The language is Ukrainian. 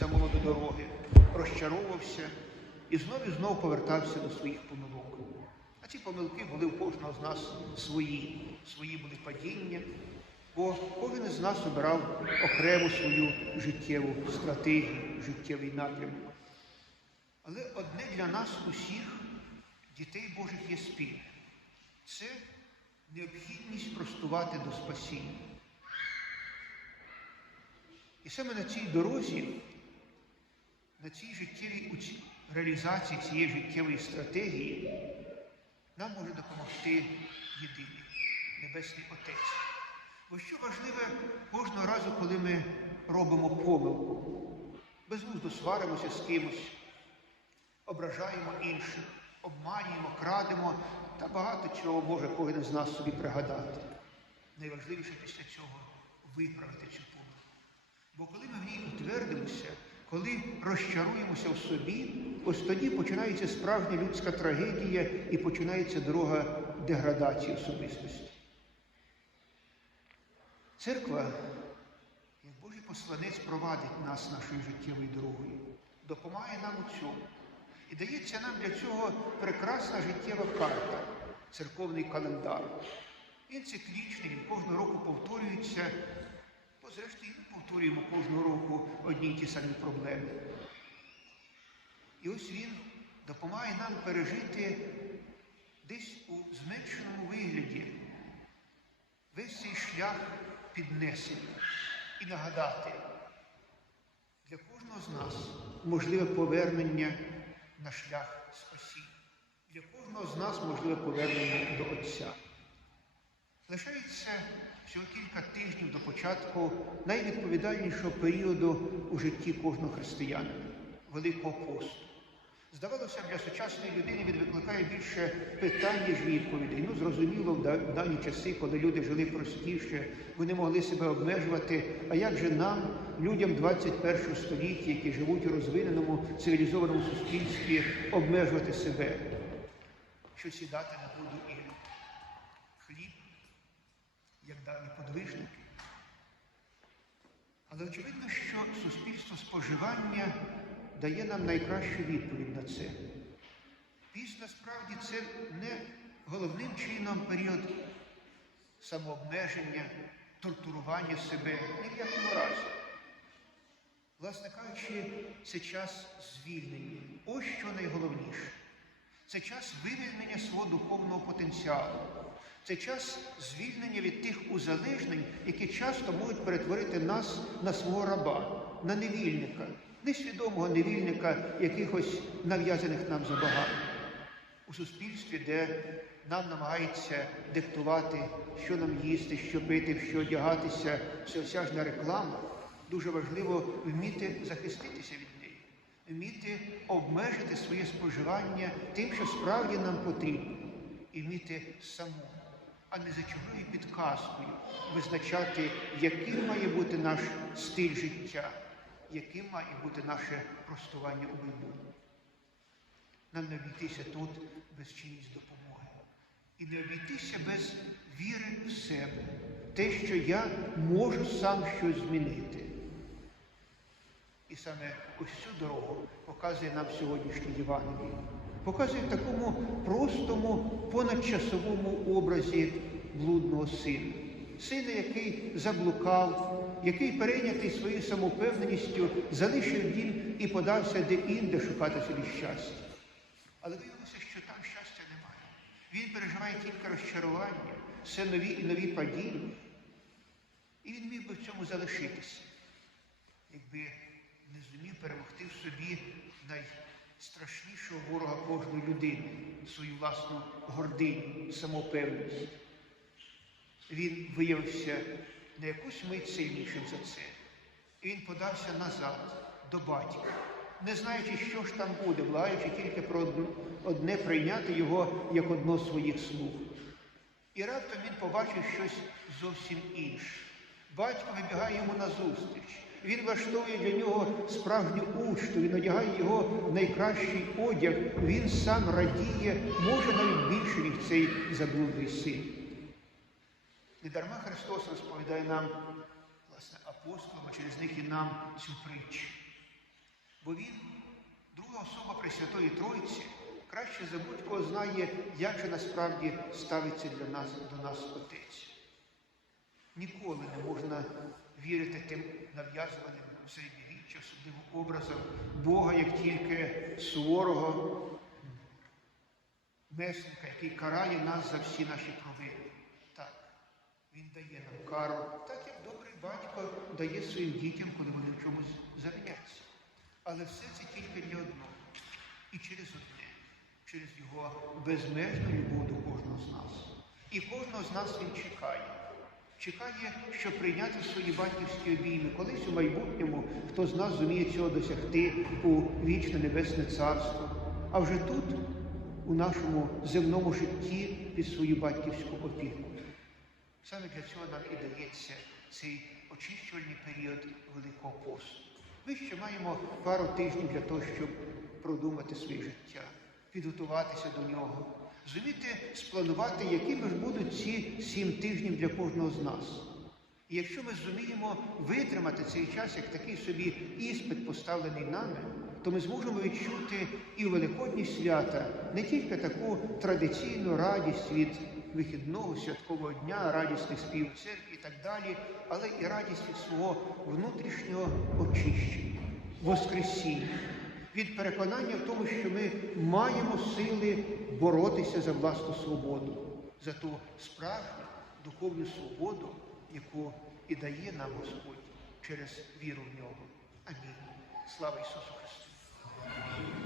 за молоду дороги, розчаровувався і знов і знов повертався до своїх помилок. А ці помилки були у кожного з нас свої, свої були падіння, бо кожен із нас обирав окрему свою життєву стратегію, життєвий напрямок. Але одне для нас усіх, дітей Божих, є спільне. Це необхідність простувати до спасіння. І саме на цій дорозі, на цій життєвій реалізації цієї життєвої стратегії нам може допомогти єдиний Небесний Отець. Бо що важливе кожного разу, коли ми робимо помилку, безглуздо сваримося з кимось, ображаємо інших, обманюємо, крадемо та багато чого може кожен з нас собі пригадати. Найважливіше після цього виправити цю помилку. Бо коли ми в ній утвердимося, коли розчаруємося в собі, ось тоді починається справжня людська трагедія і починається дорога деградації особистості. Церква, як Божий посланець, провадить нас нашою життєвою дорогою, допомагає нам у цьому. І дається нам для цього прекрасна життєва карта, церковний календар. Він циклічний, він кожного року повторюється, зрештою повторюємо кожного року одні й ті самі проблеми. І ось він допомагає нам пережити десь у зменшеному вигляді весь цей шлях піднесення і нагадати, для кожного з нас можливе повернення на шлях спасіння. Для кожного з нас можливе повернення до Отця. Лишається всього кілька тижнів до початку найвідповідальнішого періоду у житті кожного християнина Великого посту. Здавалося для сучасної людини він викликає більше питань, ніж відповідей. Ну, зрозуміло, в да- в давні часи, коли люди жили простіше, вони могли себе обмежувати. А як же нам, людям 21 століття, які живуть у розвиненому цивілізованому суспільстві, обмежувати себе? Що сідати на буду і хліб, як давні подвижники? Але очевидно, що суспільство споживання дає нам найкращу відповідь на це. Піст насправді це не головним чином період самообмеження, тортурування себе ні в якому разі. Власне кажучи, це час звільнення. Ось що найголовніше. Це час вивільнення свого духовного потенціалу. Це час звільнення від тих узалежнень, які часто можуть перетворити нас на свого раба, на невільника, несвідомого невільника якихось нав'язаних нам забагань. У суспільстві, де нам намагається диктувати, що нам їсти, що пити, що одягатися, всеосяжна реклама, дуже важливо вміти захиститися від вміти обмежити своє споживання тим, що справді нам потрібно, і вміти самому, а не за чужою підказкою визначати, яким має бути наш стиль життя, яким має бути наше простування у майбутньому. Нам не обійтися тут без чиїсь допомоги. І не обійтися без віри в себе, те, що я можу сам щось змінити. Саме ось цю дорогу показує нам сьогоднішній Євангелій. Показує в такому простому, понадчасовому образі блудного сина. Сина, який заблукав, який перейнятий своєю самовпевненістю, залишив дім і подався де-інде шукати собі щастя. Але виявилося, що там щастя немає. Він переживає тільки розчарування, все нові і нові падіння. І він міг би в цьому залишитися, якби не зумів перемогти в собі найстрашнішого ворога кожної людини, свою власну гординю, самопевність. Він виявився на якусь мить сильнішим за це. І він подався назад до батька, не знаючи, що ж там буде, благаючи тільки про одне прийняти його як одно з своїх слуг. І раптом він побачив щось зовсім інше. Батько вибігає йому назустріч. Він влаштовує для нього справжню учту, він одягає його в найкращий одяг. Він сам радіє, може навіть більше, ніж цей заблудний син. Недарма Христос розповідає нам, власне, апостолам, а через них і нам цю притчу. Бо Він, друга особа Пресвятої Тройці, краще за будь-кого знає, як же насправді ставиться для нас, до нас Отець. Ніколи не можна вірити тим нав'язуваним середньовіччя, особливо образом Бога, як тільки суворого месника, який карає нас за всі наші провини. Так, він дає нам кару, так як добрий батько дає своїм дітям, коли вони в чомусь завиняться. Але все це тільки для одного. І через одне, через його безмежну любов до кожного з нас. І кожного з нас він чекає. Чекає, щоб прийняти свої батьківські обійми. Колись у майбутньому хто з нас зуміє цього досягти у вічне небесне царство. А вже тут, у нашому земному житті, під свою батьківську опіку. Саме для цього нам і дається цей очищувальний період Великого посту. Ми ще маємо пару тижнів для того, щоб продумати своє життя, підготуватися до нього, зуміти спланувати, якими ж будуть ці сім тижнів для кожного з нас. І якщо ми зуміємо витримати цей час як такий собі іспит, поставлений нами, то ми зможемо відчути і Великодні свята не тільки таку традиційну радість від вихідного святкового дня, радісних спів в церкві і так далі, але і радість від свого внутрішнього очищення, воскресіння, від переконання в тому, що ми маємо сили боротися за власну свободу, за ту справжню духовну свободу, яку і дає нам Господь через віру в нього. Амінь. Слава Ісусу Христу!